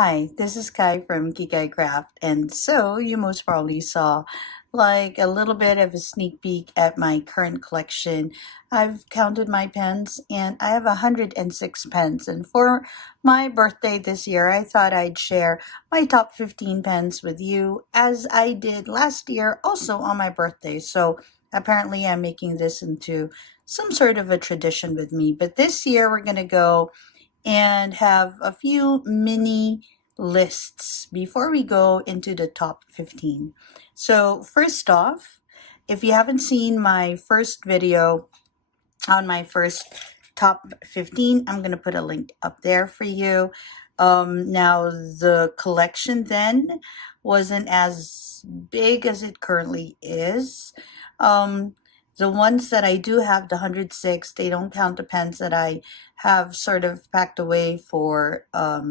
Hi, this is Kai from Kikai Craft, and so you most probably saw like a little bit of a sneak peek at my current collection. I've counted my pens and I have 106 pens, and for my birthday this year, I thought I'd share my top 15 pens with you as I did last year also on my birthday. So apparently I'm making this into some sort of a tradition with me, but this year we're going to go and have a few mini lists before we go into the top 15. So, first off, if you haven't seen my first video on my first top 15, I'm going to put a link up there for you. Now, the collection then wasn't as big as it currently is. Um, the ones that I do have, the 106, they don't count the pens that I have sort of packed away for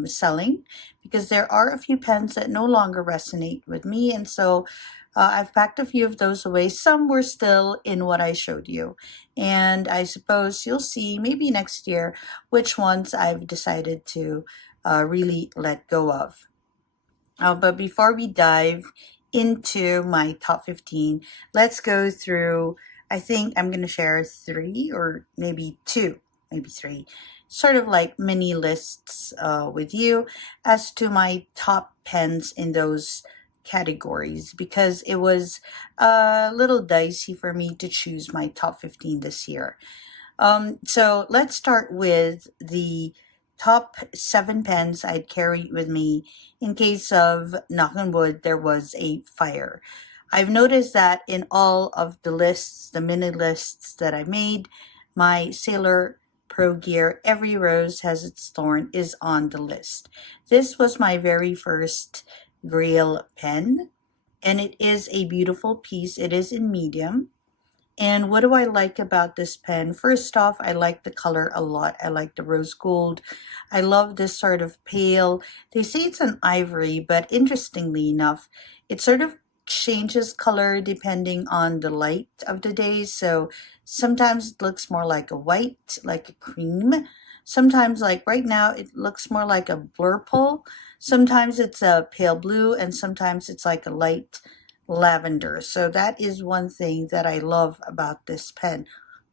selling, because there are a few pens that no longer resonate with me. And so I've packed a few of those away. Some were still in what I showed you. And I suppose you'll see maybe next year which ones I've decided to really let go of. But before we dive into my top 15, let's go through. I think I'm going to share three or maybe two, maybe three, sort of like mini lists with you as to my top pens in those categories, because it was a little dicey for me to choose my top 15 this year. So let's start with the top 7 pens I'd carry with me in case of, knock on wood, there was a fire. I've noticed that in all of the lists, the mini lists that I made, my Sailor Pro Gear, every rose has its thorn, is on the list. This was my very first Grail pen, and it is a beautiful piece. It is in medium. And what do I like about this pen? First off, I like the color a lot. I like the rose gold. I love this sort of pale. They say it's an ivory, but interestingly enough, it sort of changes color depending on the light of the day. So sometimes it looks more like a white, like a cream. Sometimes, like right now, it looks more like a blurple. Sometimes it's a pale blue, and sometimes it's like a light lavender. So that is one thing that I love about this pen.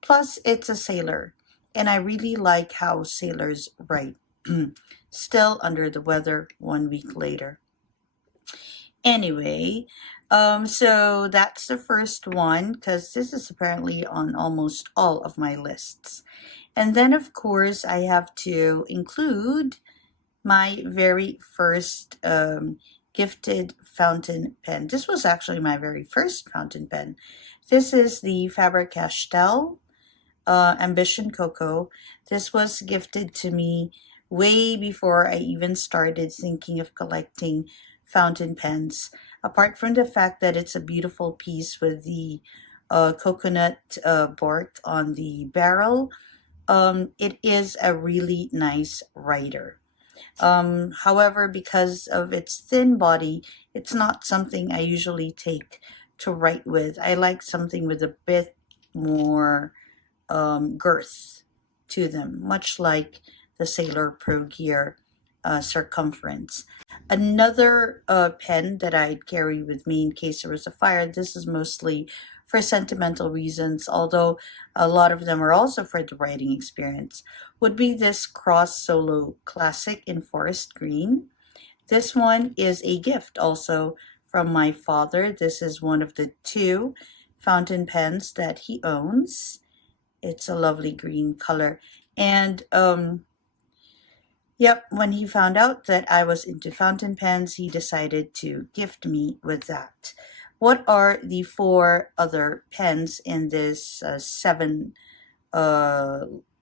Plus, it's a sailor, and I really like how sailors write. Still under the weather 1 week later. Anyway, so that's the first one, because this is apparently on almost all of my lists. And then, of course, I have to include my very first gifted fountain pen. This was actually my very first fountain pen. This is the Faber-Castell Ambition Cocoa. This was gifted to me way before I even started thinking of collecting fountain pens. Apart from the fact that it's a beautiful piece with the coconut bark on the barrel, it is a really nice writer. However, because of its thin body, it's not something I usually take to write with. I like something with a bit more girth to them, much like the Sailor Pro Gear circumference. Another pen that I'd carry with me in case there was a fire, this is mostly for sentimental reasons, although a lot of them are also for the writing experience, would be this Cross Solo Classic in Forest Green. This one is a gift also from my father. This is one of the 2 fountain pens that he owns. It's a lovely green color. And yep, when he found out that I was into fountain pens, he decided to gift me with that. What are the 4 other pens in this 7 uh,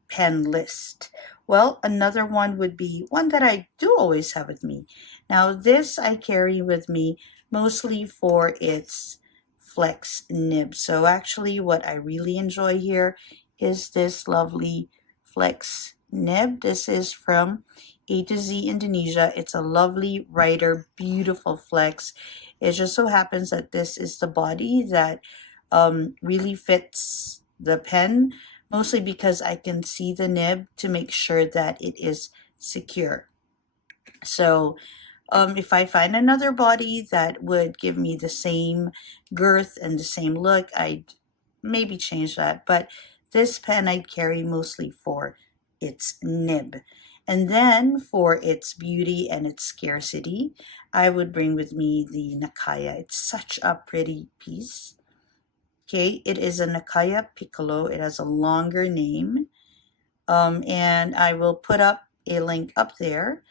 pen list? Well, another one would be one that I do always have with me. Now, this I carry with me mostly for its flex nib. So actually what I really enjoy here is this lovely flex nib. This is from A to Z Indonesia. It's a lovely writer, beautiful flex. It just so happens that this is the body that really fits the pen, mostly because I can see the nib to make sure that it is secure. So If I find another body that would give me the same girth and the same look, I'd maybe change that. But this pen I'd carry mostly for its nib. And then for its beauty and its scarcity, I would bring with me the Nakaya. It's such a pretty piece. Okay, it is a Nakaya Piccolo. It has a longer name. And I will put up a link up there.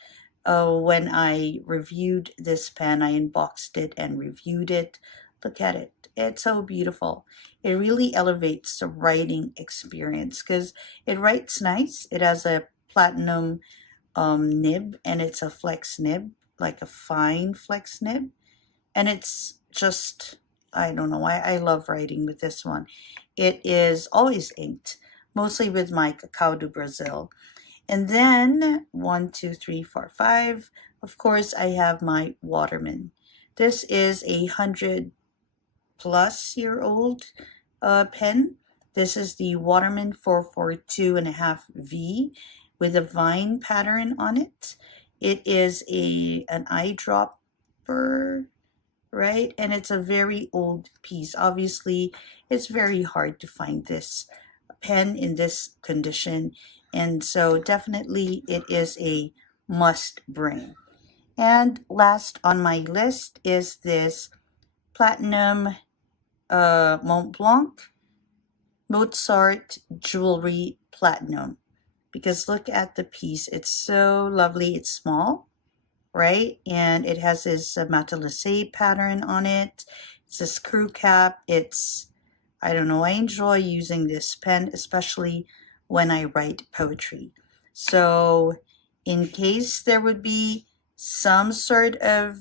When I reviewed this pen, I unboxed it and reviewed it. Look at it. It's so beautiful. It really elevates the writing experience because it writes nice. It has a platinum nib, and it's a flex nib, like a fine flex nib. And it's just, I don't know why I love writing with this one. It is always inked, mostly with my Cacao do Brazil. And then 1, 2, 3, 4, 5. Of course, I have my Waterman. This is 100+ year old pen. This is the Waterman 442.5V with a vine pattern on it. It is an eyedropper, right? And it's a very old piece. Obviously, it's very hard to find this pen in this condition, and so definitely it is a must bring. And last on my list is this platinum Mont Blanc Mozart Jewelry Platinum, because look at the piece. It's so lovely. It's small, right? And it has this mercilessly pattern on it. It's a screw cap. I don't know, I enjoy using this pen, especially when I write poetry. So in case there would be some sort of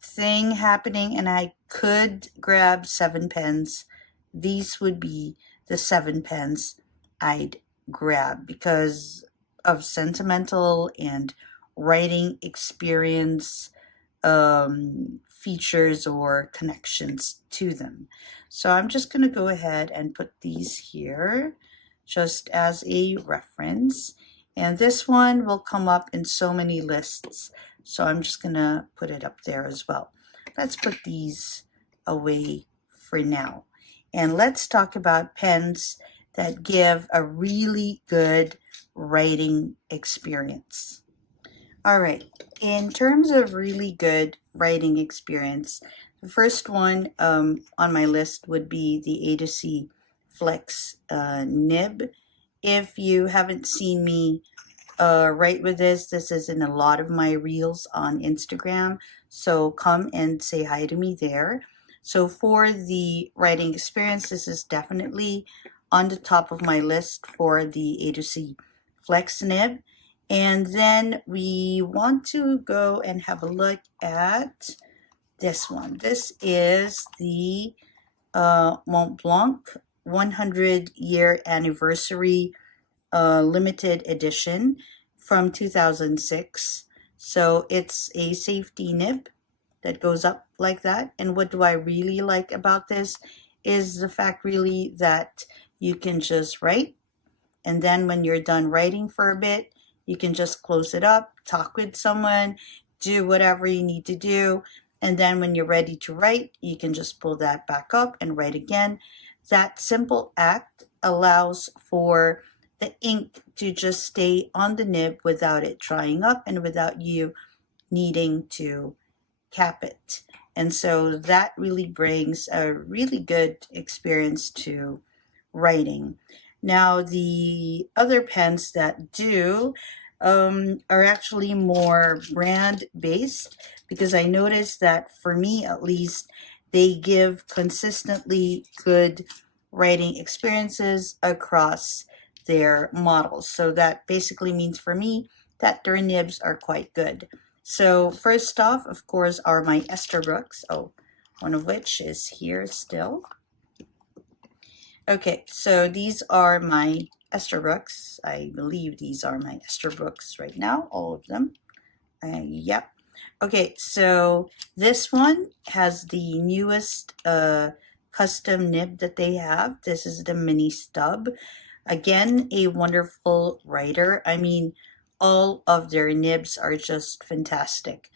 thing happening and I could grab 7 pens, these would be the 7 pens I'd grab because of sentimental and writing experience, features or connections to them. So I'm just going to go ahead and put these here just as a reference. And this one will come up in so many lists. So I'm just going to put it up there as well. Let's put these away for now. And let's talk about pens that give a really good writing experience. All right, in terms of really good writing experience, the first one on my list would be the A to C Flex nib. If you haven't seen me write with this is in a lot of my reels on Instagram, so come and say hi to me there. So for the writing experience, this is definitely on the top of my list for the A to C Flex nib. And then we want to go and have a look at this one. This is the Mont Blanc 100-year anniversary limited edition from 2006. So it's a safety nib that goes up like that. And what do I really like about this is the fact really that you can just write, and then when you're done writing for a bit, you can just close it up, talk with someone, do whatever you need to do. And then when you're ready to write, you can just pull that back up and write again. That simple act allows for the ink to just stay on the nib without it drying up and without you needing to cap it. And so that really brings a really good experience to writing. Now, the other pens that do are actually more brand based, because I noticed that for me at least, they give consistently good writing experiences across their models. So that basically means for me that their nibs are quite good. So first off, of course, are my Esterbrooks. Oh, one of which is here still. Okay, so these are my Esterbrooks. I believe these are my Esterbrooks right now, all of them. Yep. Okay, so this one has the newest custom nib that they have. This is the mini stub. Again, a wonderful writer. I mean, all of their nibs are just fantastic.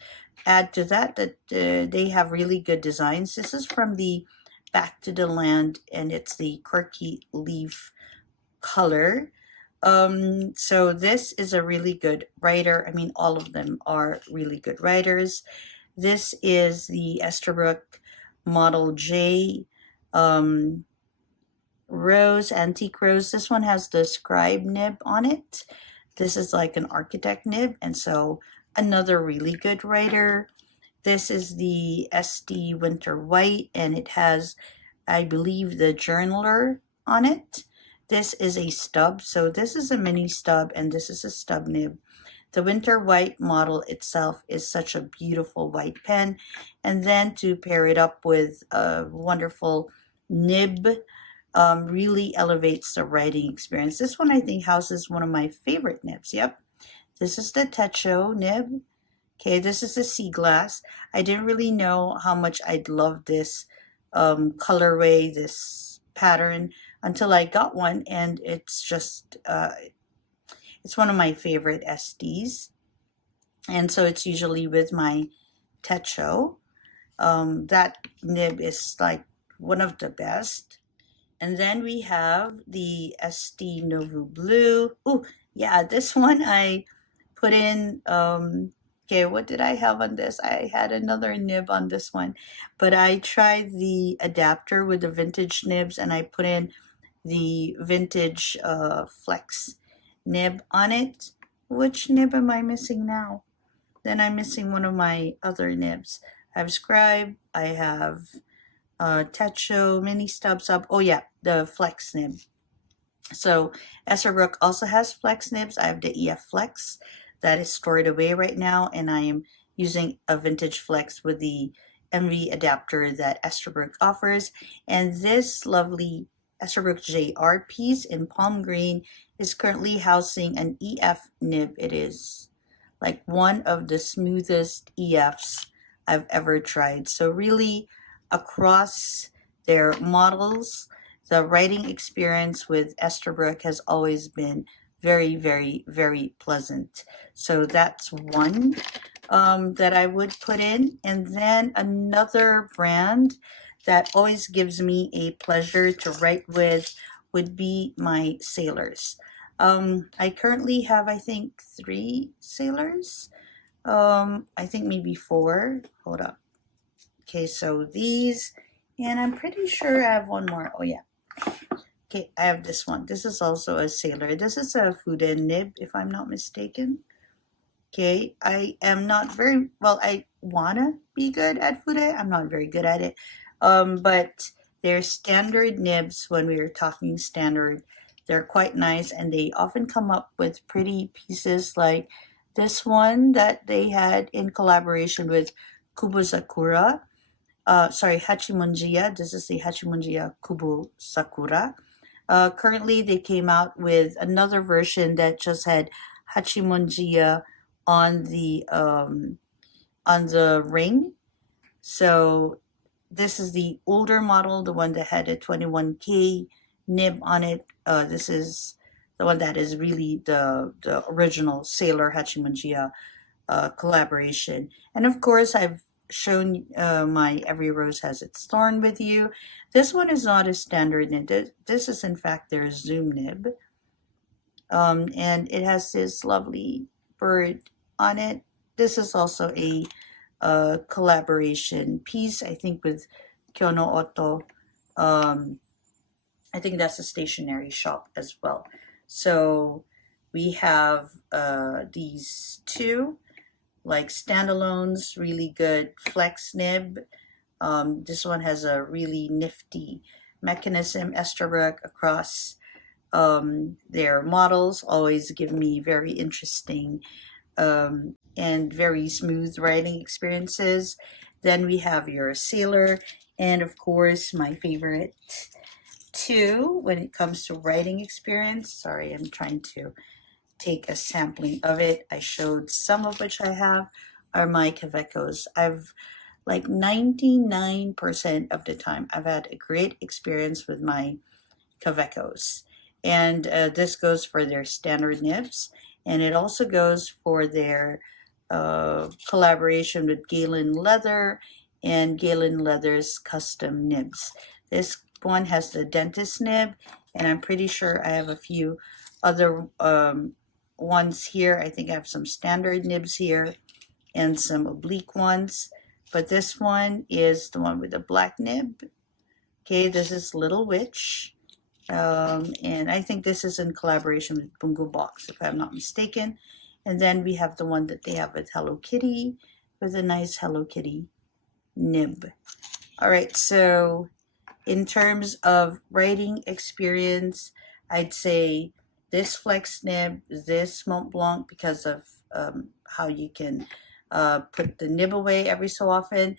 add to that they have really good designs. This is from the Back to the Land, and it's the quirky leaf color. So this is a really good writer. I mean, all of them are really good writers. This is the Esterbrook Model J um, Rose, Antique Rose. This one has the scribe nib on it. This is like an architect nib, and so another really good writer. This is the SD Winter White, and it has, I believe, the journaler on it. This is a stub, so this is a mini stub, and this is a stub nib. The Winter White model itself is such a beautiful white pen, and then to pair it up with a wonderful nib really elevates the writing experience. This one I think houses one of my favorite nibs. Yep, this is the Techo nib. Okay, this is the sea glass. I didn't really know how much I'd love this colorway, this pattern, until I got one, and it's just, it's one of my favorite SDs. And so it's usually with my Techo. That nib is like one of the best. And then we have the SD Novu Blue. Oh, yeah, this one I put in, okay, what did I have on this? I had another nib on this one, but I tried the adapter with the vintage nibs, and I put in the vintage flex nib on it. Which nib am I missing now? Then I'm missing one of my other nibs. I have scribe, I have Techo, mini stubs up. Oh yeah, the flex nib. So Esserbrook also has flex nibs. I have the EF Flex that is stored away right now, and I am using a vintage flex with the MV adapter that Esserbrook offers. And this lovely Esserbrook JR piece in palm green is currently housing an EF nib. It is like one of the smoothest EFs I've ever tried. So really across their models, the writing experience with Esterbrook has always been very, very, very pleasant. So that's one that I would put in. And then another brand that always gives me a pleasure to write with would be my Sailors. I currently have, I think, 3 Sailors. I think maybe 4. Hold up. Okay, so these, and I'm pretty sure I have one more. Oh, yeah. Okay, I have this one. This is also a Sailor. This is a Fude nib, if I'm not mistaken. Okay, I am not very well. I wanna be good at Fude. I'm not very good at it. But they're standard nibs. When we are talking standard, they're quite nice, and they often come up with pretty pieces like this one that they had in collaboration with Kubo Sakura. Sorry, Hachimonjiya. This is the Hachimonjiya Kubo Sakura. Currently, they came out with another version that just had Hachimonjiya on the ring. So this is the older model, the one that had a 21K nib on it. This is the one that is really the original Sailor Hachimonjiya collaboration. And of course, I've shown my Every Rose Has Its Thorn with you. This one is not a standard nib. This is in fact their zoom nib. And it has this lovely bird on it. This is also a collaboration piece, I think, with Kyono Oto. I think that's a stationery shop as well. So we have these two, like standalones, really good flex nib. This one has a really nifty mechanism. Esterbrook across their models always give me very interesting and very smooth writing experiences. Then we have your Sailor, and of course, my favorite two when it comes to writing experience. Sorry, I'm trying to take a sampling of it. I showed some of which I have are my Kavekos. I've like 99% of the time, I've had a great experience with my Kavekos. And this goes for their standard nibs, and it also goes for their collaboration with Galen Leather and Galen Leather's custom nibs. This one has the dentist nib, and I'm pretty sure I have a few other ones here. I think I have some standard nibs here and some oblique ones, but this one is the one with the black nib. Okay, this is Little Witch. And I think this is in collaboration with Bungo Box, if I'm not mistaken. And then we have the one that they have with Hello Kitty, with a nice Hello Kitty nib. All right, so in terms of writing experience, I'd say this Flex nib, this Mont Blanc, because of how you can put the nib away every so often.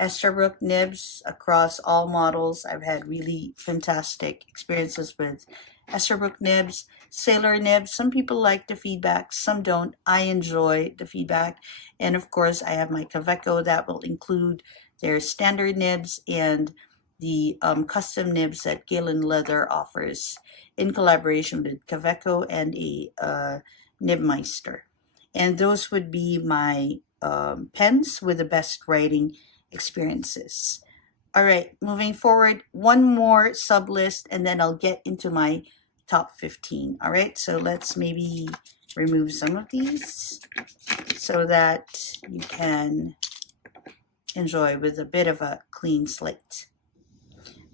Esterbrook nibs across all models. I've had really fantastic experiences with Esterbrook nibs. Sailor nibs, some people like the feedback, some don't. I enjoy the feedback. And of course, I have my Kaveco that will include their standard nibs and the custom nibs that Galen Leather offers in collaboration with Kaveco and a Nibmeister. And those would be my pens with the best writing experiences. All right, moving forward, one more sub list and then I'll get into my top 15. All right, so let's maybe remove some of these so that you can enjoy with a bit of a clean slate.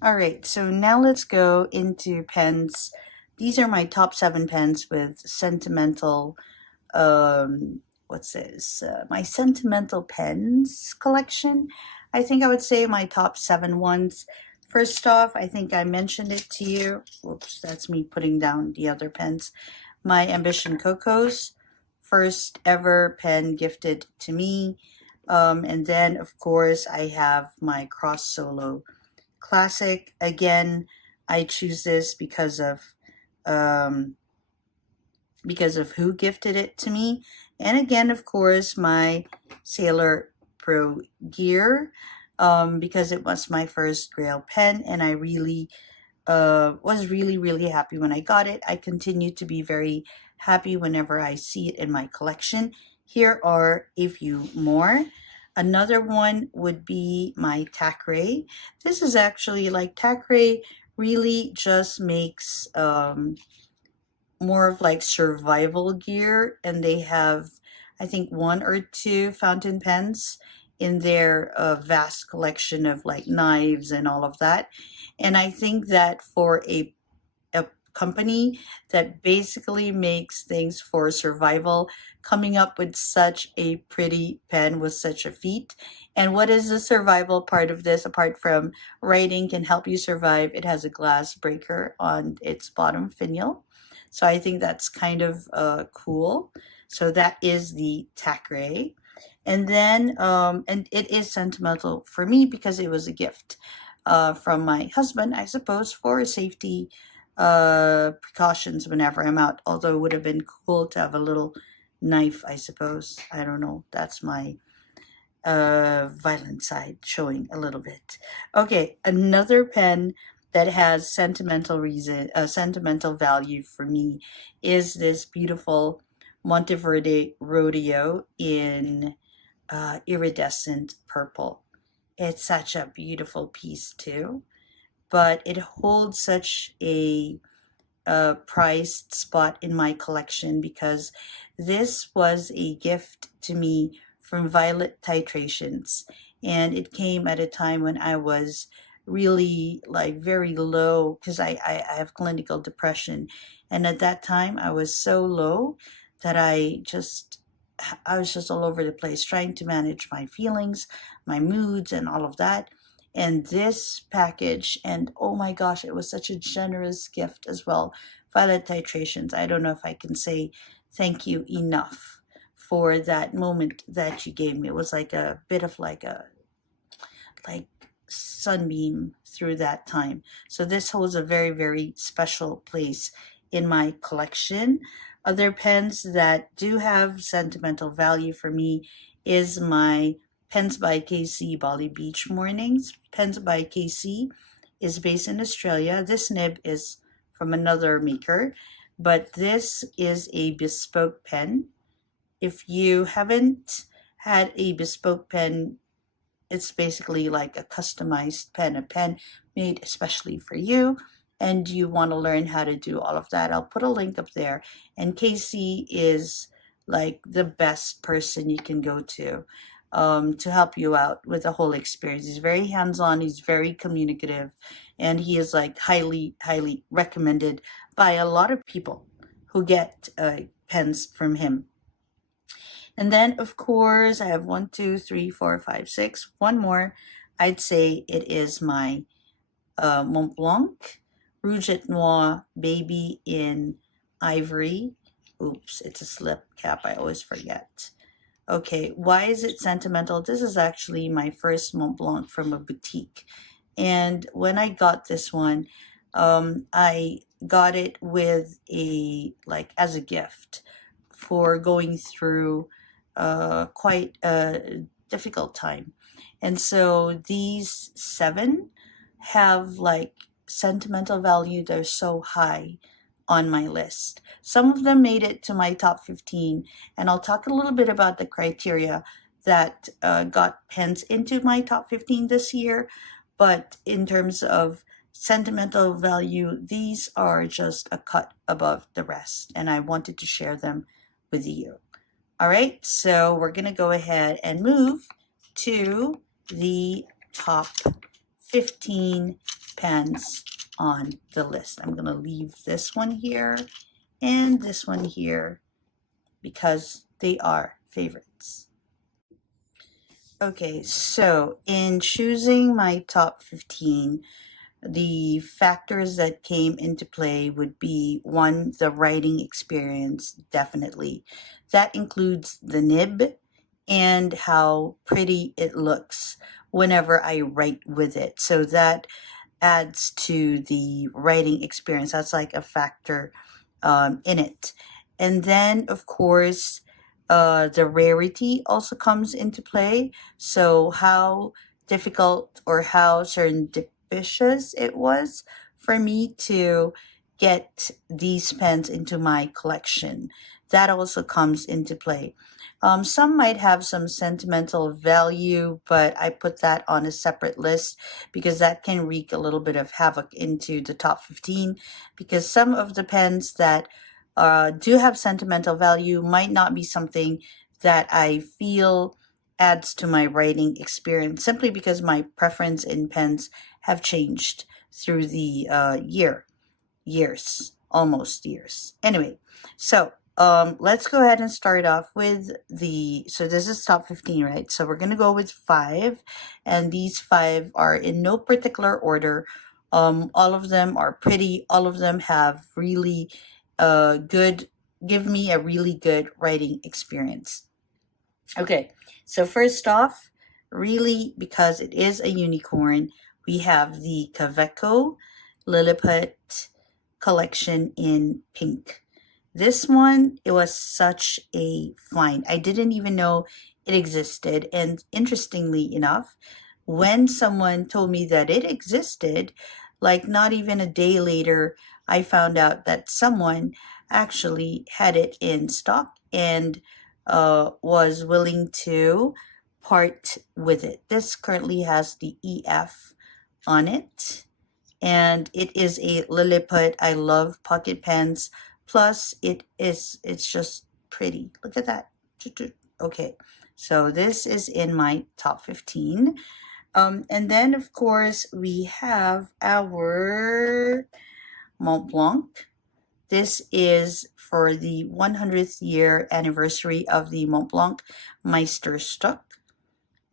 All right, so now let's go into pens. These are my top 7 pens with sentimental what's this? My sentimental pens collection. I think I would say my top 7 ones. First off, I think I mentioned it to you. Whoops, that's me putting down the other pens. My Ambition Cocos, first ever pen gifted to me. And then, of course, I have my Cross Solo Classic. Again, I choose this because of who gifted it to me. And again, of course, my Sailor Pro Gear, because it was my first Grail pen, and I really was really happy when I got it. I continue to be very happy whenever I see it in my collection. Here are a few more. Another one would be my Thackeray. This is actually like Thackeray really just makes more of like survival gear, and they have I think 1 or 2 fountain pens in their vast collection of like knives and all of that. And I think that for a company that basically makes things for survival, coming up with such a pretty pen was such a feat. And what is the survival part of this apart from writing can help you survive? It has a glass breaker on its bottom finial. So I think that's kind of cool. So that is the Thackeray. And then, and it is sentimental for me because it was a gift from my husband, I suppose, for safety precautions whenever I'm out. Although it would have been cool to have a little knife, I suppose. I don't know. That's my violent side showing a little bit. Okay, another pen that has sentimental value for me is this beautiful Monteverde Rodeo in iridescent purple. It's such a beautiful piece too, but it holds such a prized spot in my collection because this was a gift to me from Violet Titrations, and it came at a time when I was really like very low because I have clinical depression, and at that time I was so low that I was just all over the place trying to manage my feelings, my moods, and all of that. And this package, and oh my gosh, it was such a generous gift as well. Violet Titrations, I don't know if I can say thank you enough for that moment that you gave me. It was like a bit of like sunbeam through that time. So this holds a very special place in my collection. Other pens that do have sentimental value for me is my Pens by KC Bali Beach Mornings. Pens by KC is based in Australia. This nib is from another maker, but this is a bespoke pen if you haven't had a bespoke pen, it's basically like a customized pen, a pen made especially for you, and you want to learn how to do all of that. I'll put a link up there. And Casey is like the best person you can go to help you out with the whole experience. He's very hands-on, he's very communicative, and he is like highly, highly recommended by a lot of people who get pens from him. And then, of course, I have 1, 2, 3, 4, 5, 6. One more. I'd say it is my Mont Blanc Rouge et Noir Baby in Ivory. Oops, it's a slip cap. I always forget. Okay, why is it sentimental? This is actually my first Mont Blanc from a boutique. And when I got this one, I got it with as a gift for going through quite a difficult time. And so these 7 have like sentimental value. They're so high on my list. Some of them made it to my top 15, and I'll talk a little bit about the criteria that got pens into my top 15 this year. But in terms of sentimental value, these are just a cut above the rest, and I wanted to share them with you. All right, so we're going to go ahead and move to the top 15 pens on the list. I'm going to leave this one here and this one here because they are favorites. Okay, so in choosing my top 15, the factors that came into play would be 1, the writing experience, definitely. That includes the nib and how pretty it looks whenever I write with it. So that adds to the writing experience. That's like a factor in it. And then, of course, the rarity also comes into play. So how difficult or how serendipitous it was for me to get these pens into my collection. That also comes into play. Some might have some sentimental value, but I put that on a separate list because that can wreak a little bit of havoc into the top 15, because some of the pens that do have sentimental value might not be something that I feel adds to my writing experience, simply because my preference in pens have changed through the almost years. Anyway, so let's go ahead and start off with so this is top 15, right? So we're going to go with 5, and these 5 are in no particular order. All of them are pretty. All of them have really give me a really good writing experience. Okay, so first off, really, because it is a unicorn, we have the Kaveco Lilliput collection in pink. This one, it was such a find. I didn't even know it existed. And interestingly enough, when someone told me that it existed, like not even a day later, I found out that someone actually had it in stock and was willing to part with it. This currently has the EF on it, and it is a Lilliput. I love pocket pens. Plus, it's just pretty. Look at that. Okay, so this is in my top 15. And then, of course, we have our Mont Blanc. This is for the 100th year anniversary of the Mont Blanc Meisterstück.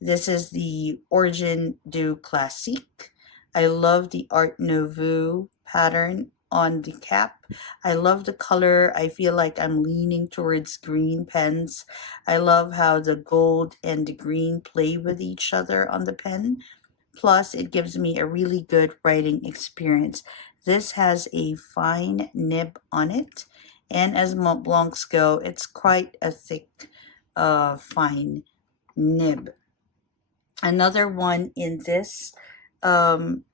This is the Origine du Classique. I love the Art Nouveau pattern on the cap. I love the color. I feel like I'm leaning towards green pens. I love how the gold and the green play with each other on the pen. Plus, it gives me a really good writing experience. This has a fine nib on it, and as Mont Blancs go, it's quite a thick, fine nib. Another one in this 11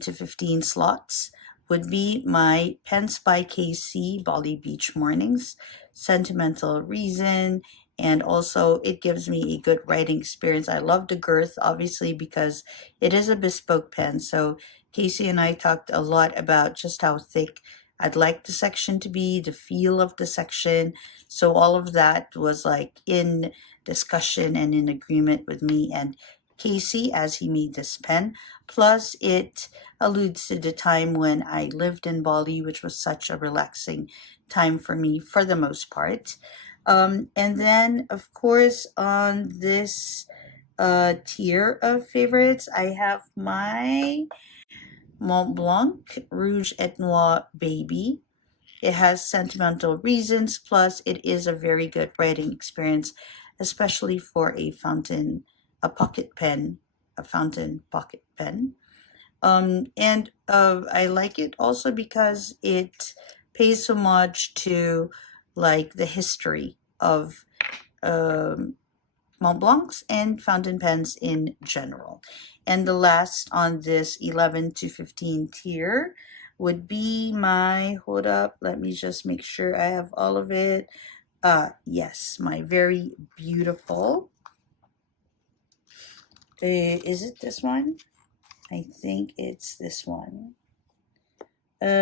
to 15 slots would be my Pens by KC Bali Beach Mornings, Sentimental Reason, and also it gives me a good writing experience. I love the girth, obviously, because it is a bespoke pen. So Casey and I talked a lot about just how thick I'd like the section to be, the feel of the section. So all of that was like in discussion and in agreement with me and Casey as he made this pen. Plus, it alludes to the time when I lived in Bali, which was such a relaxing time for me for the most part. And then, of course, on this tier of favorites, I have my Mont Blanc Rouge et Noir Baby. It has sentimental reasons, plus it is a very good writing experience, especially for a pocket pen, a fountain pocket pen. And I like it also because it pays homage to like the history of um, Mont Blancs and fountain pens in general. And the last on this 11 to 15 tier would be my, hold up, let me just make sure I have all of it. Yes, my very beautiful, is it this one? I think it's this one. Yes,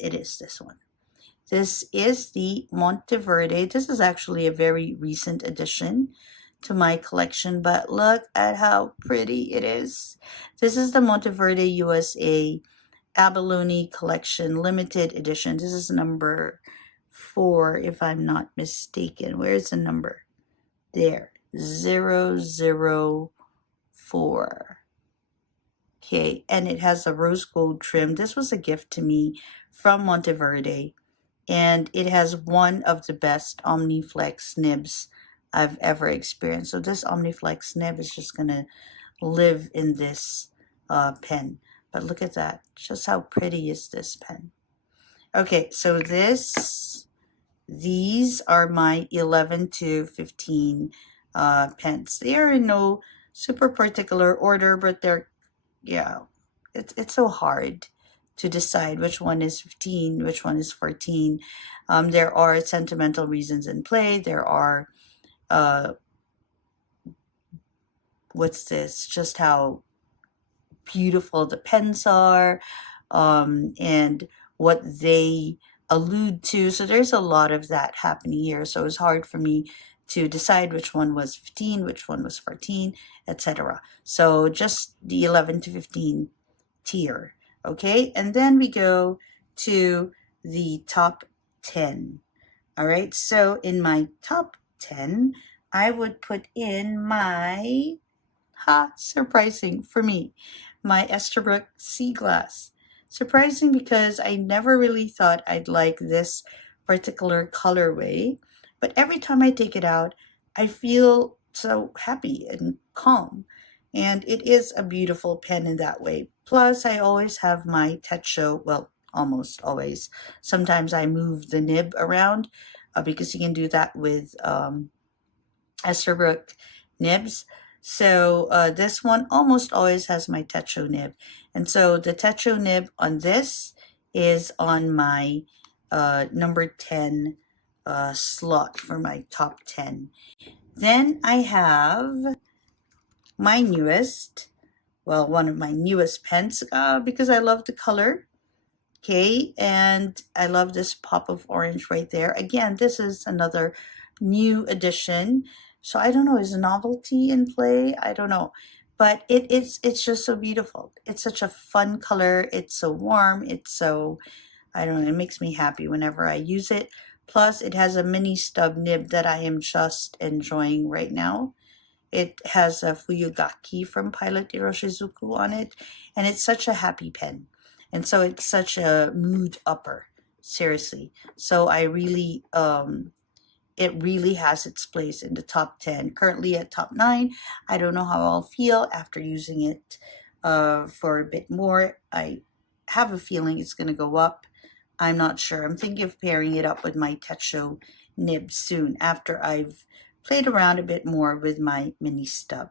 it is this one. This is the Monteverde. This is actually a very recent addition to my collection, but look at how pretty it is. This is the Monteverde USA Abalone Collection Limited Edition. This is number 4, if I'm not mistaken. Where's the number? There, 004. Okay, and it has a rose gold trim. This was a gift to me from Monteverde, and it has one of the best Omniflex nibs I've ever experienced. So this Omniflex nib is just going to live in this pen. But look at that. Just how pretty is this pen? Okay, so these are my 11 to 15 pens. They are in no super particular order, but they're, yeah, it's so hard to decide which one is 15, which one is 14. There are sentimental reasons in play. There are, what's this? Just how beautiful the pens are, and what they allude to. So there's a lot of that happening here. So it's hard for me to decide which one was 15, which one was 14, etc. So just the 11 to 15 tier. Okay, and then we go to the top 10. All right, so in my top 10, I would put in my, surprising for me, my Esterbrook Sea Glass. Surprising because I never really thought I'd like this particular colorway, but every time I take it out, I feel so happy and calm. And it is a beautiful pen in that way. Plus, I always have my Techo, well, almost always. Sometimes I move the nib around because you can do that with Esterbrook nibs. So this one almost always has my Techo nib. And so the Techo nib on this is on my number 10 slot for my top 10. Then I have my newest, well, one of my newest pens because I love the color. Okay, and I love this pop of orange right there. Again, this is another new addition. So I don't know, is a novelty in play? I don't know. But it's just so beautiful. It's such a fun color. It's so warm. It's so, I don't know, it makes me happy whenever I use it. Plus, it has a mini stub nib that I am just enjoying right now. It has a Fuyugaki from Pilot Iroshizuku on it, and it's such a happy pen. And so it's such a mood upper, seriously. So I really, it really has its place in the top 10. Currently at top 9. I don't know how I'll feel after using it for a bit more. I have a feeling it's going to go up. I'm not sure. I'm thinking of pairing it up with my Techo nib soon after I've played around a bit more with my mini stub.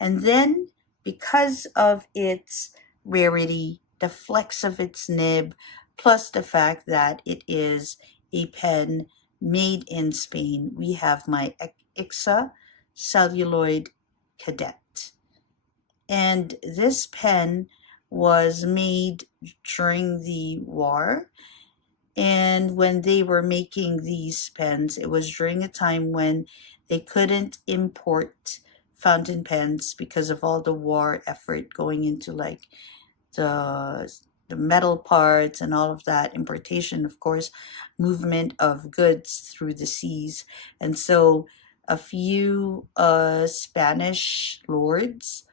And then because of its rarity the flex of its nib, plus the fact that it is a pen made in Spain. We have my IXA celluloid cadet. And this pen was made during the war. And when they were making these pens, it was during a time when they couldn't import fountain pens because of all the war effort going into like the the metal parts and all of that importation, of course, movement of goods through the seas. And so a few Spanish lords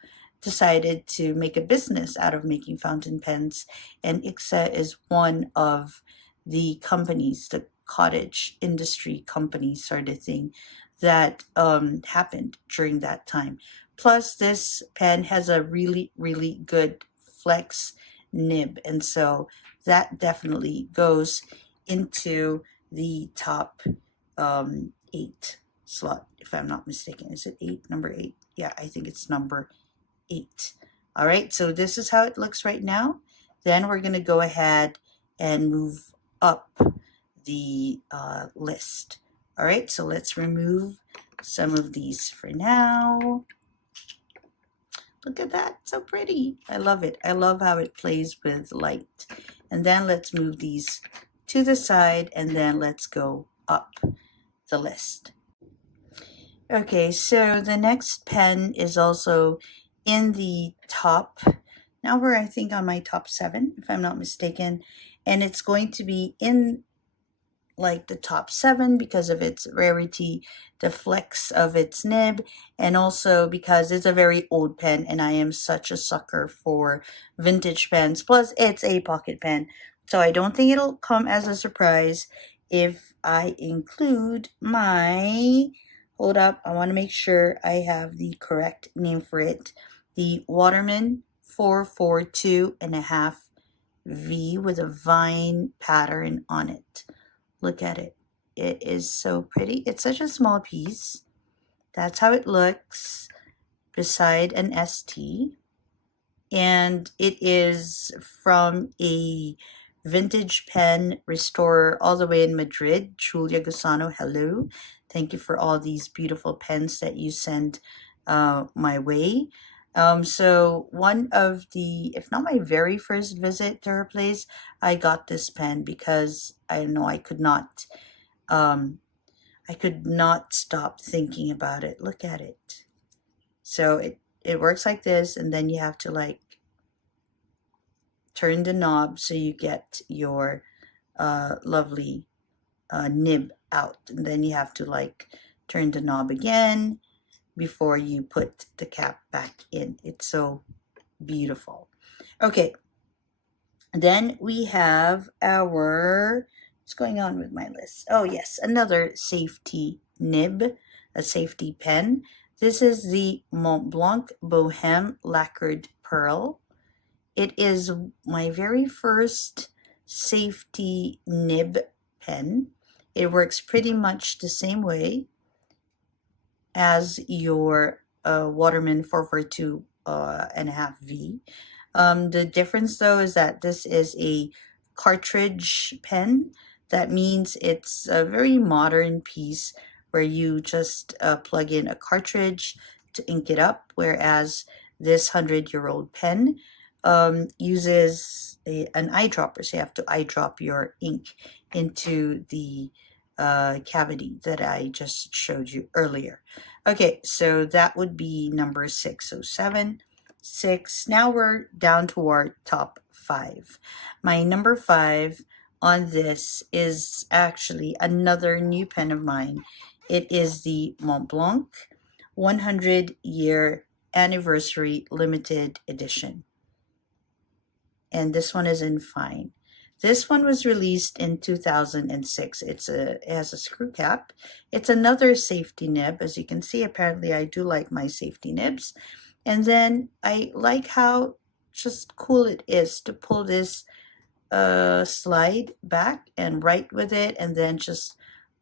decided to make a business out of making fountain pens, and IXA is one of the companies, the cottage industry company sort of thing, that happened during that time. Plus, this pen has a really, really good flex nib, and so that definitely goes into the top 8 slot, if I'm not mistaken. Is it 8? Number 8? Yeah, I think it's number 8. All right, so this is how it looks right now. Then we're going to go ahead and move up the list. All right, so let's remove some of these for now. Look at that, so pretty. I love it. I love how it plays with light. And then let's move these to the side, and then let's go up the list. Okay, so the next pen is also in the top. Now we're, I think, on my top 7, if I'm not mistaken. And it's going to be in like the top 7 because of its rarity, the flex of its nib, and also because it's a very old pen and I am such a sucker for vintage pens. Plus, it's a pocket pen, so I don't think it'll come as a surprise if I include my, hold up, I want to make sure I have the correct name for it, the Waterman 442.5 V with a vine pattern on it. Look at it. It is so pretty. It's such a small piece. That's how it looks beside an ST. And it is from a vintage pen restorer all the way in Madrid, Julia Gusano. Hello. Thank you for all these beautiful pens that you send my way. So one of the, if not my very first visit to her place, I got this pen because I know I could not stop thinking about it. Look at it. So it works like this, and then you have to like turn the knob so you get your lovely nib out, and then you have to like turn the knob again before you put the cap back in. It's so beautiful. Okay, then we have our, what's going on with my list? Oh yes, another safety nib, a safety pen. This is the Mont Blanc Bohème Lacquered Pearl. It is my very first safety nib pen. It works pretty much the same way as your Waterman 442.5 V. The difference though is that this is a cartridge pen. That means it's a very modern piece where you just plug in a cartridge to ink it up, whereas this 100-year-old pen uses an eyedropper, so you have to eyedrop your ink into the cavity that I just showed you earlier. Okay, so that would be number 6. So 7, 6. Now we're down to our top 5. My number 5 on this is actually another new pen of mine. It is the Mont Blanc 100-year anniversary limited edition. And this one is in fine. This one was released in 2006. It has a screw cap. It's another safety nib. As you can see, apparently I do like my safety nibs. And then I like how just cool it is to pull this slide back and write with it, and then just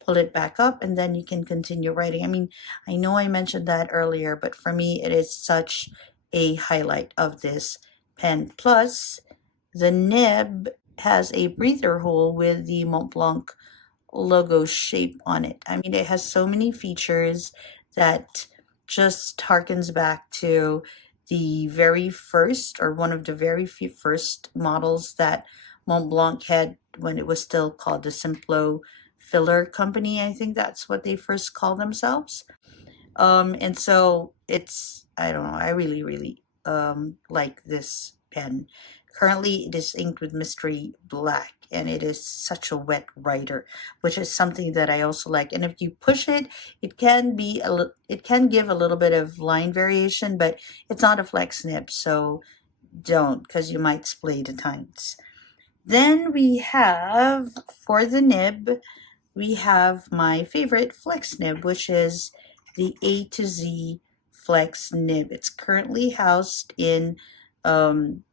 pull it back up, and then you can continue writing. I mean, I know I mentioned that earlier, but for me, it is such a highlight of this pen. Plus, The nib has a breather hole with the Mont Blanc logo shape on it. I mean, it has so many features that just harkens back to the very first, or one of the very few first models that Mont Blanc had when it was still called the Simplo Filler Company. I think that's what they first called themselves. And so it's, I don't know, I really, really like this pen. Currently, it is inked with Mystery Black, and it is such a wet writer, which is something that I also like. And if you push it, it can be it can give a little bit of line variation, but it's not a flex nib, so don't, because you might splay the tines. Then we have, for the nib, we have my favorite flex nib, which is the A to Z flex nib. It's currently housed um,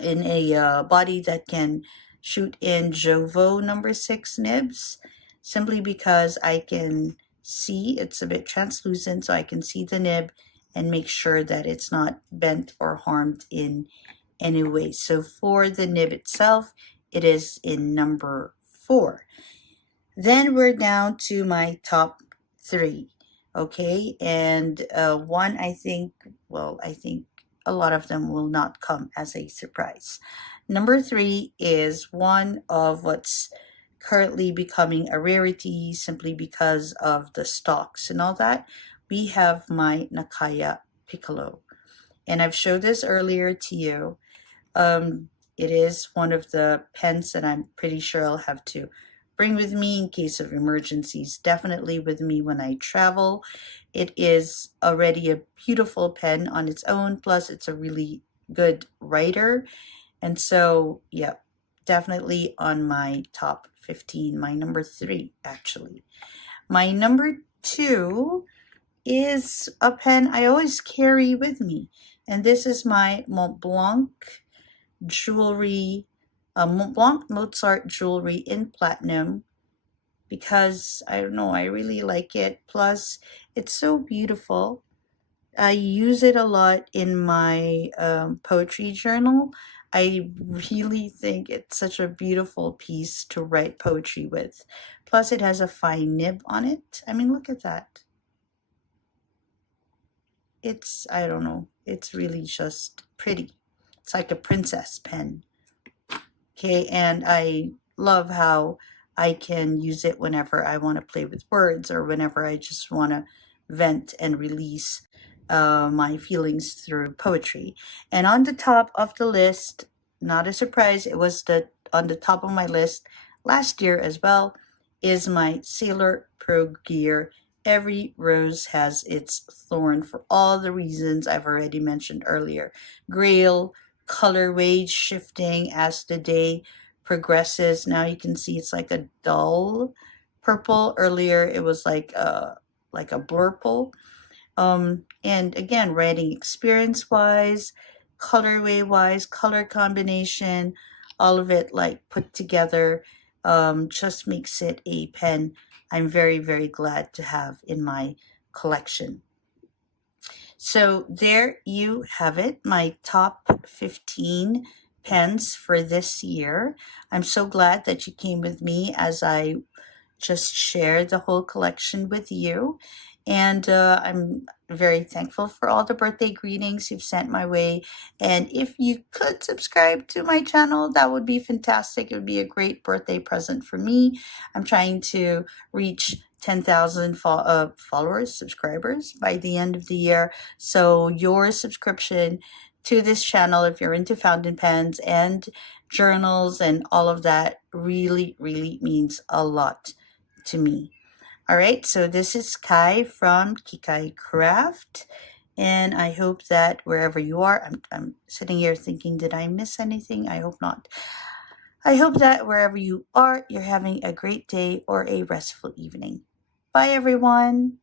in a body that can shoot in Jovo number 6 nibs, simply because I can see it's a bit translucent, so I can see the nib and make sure that it's not bent or harmed in any way. So for the nib itself, it is in number 4. Then we're down to my top 3. Okay, and one, I think, well, I think a lot of them will not come as a surprise. Number 3 is one of what's currently becoming a rarity simply because of the stocks and all that. We have my Nakaya Piccolo. And I've showed this earlier to you. Um, it is one of the pens that I'm pretty sure I'll have to bring with me in case of emergencies. Definitely with me when I travel. It is already a beautiful pen on its own, plus it's a really good writer. And so, yeah, definitely on my top 15, my number 3, actually. My number 2 is a pen I always carry with me, and this is my Mont Blanc jewelry, Mont Blanc Mozart jewelry in platinum, because I don't know, I really like it. Plus, it's so beautiful. I use it a lot in my poetry journal. I really think it's such a beautiful piece to write poetry with. Plus, it has a fine nib on it. I mean, look at that. It's, I don't know, it's really just pretty. It's like a princess pen. Okay, and I love how I can use it whenever I want to play with words, or whenever I just want to vent and release my feelings through poetry. And on the top of the list, not a surprise, it was on the top of my list last year as well, is my Sailor Pro Gear. Every rose has its thorn, for all the reasons I've already mentioned earlier. Grail, colorway shifting as the day progresses. Now you can see it's like a dull purple. Earlier it was like a blurple. And again, writing experience wise, colorway wise, color combination, all of it like put together, just makes it a pen I'm very, very glad to have in my collection. So there you have it, my top 15 pens for this year. I'm so glad that you came with me as I just share the whole collection with you. And I'm very thankful for all the birthday greetings you've sent my way. And if you could subscribe to my channel, that would be fantastic. It would be a great birthday present for me. I'm trying to reach 10,000 followers, subscribers by the end of the year. So your subscription to this channel, if you're into fountain pens and journals and all of that, really, really means a lot to me. All right, so this is Kai from Kikai Craft, and I hope that wherever you are, I'm sitting here thinking, did I miss anything? I hope not. I hope that wherever you are, you're having a great day or a restful evening. Bye, everyone.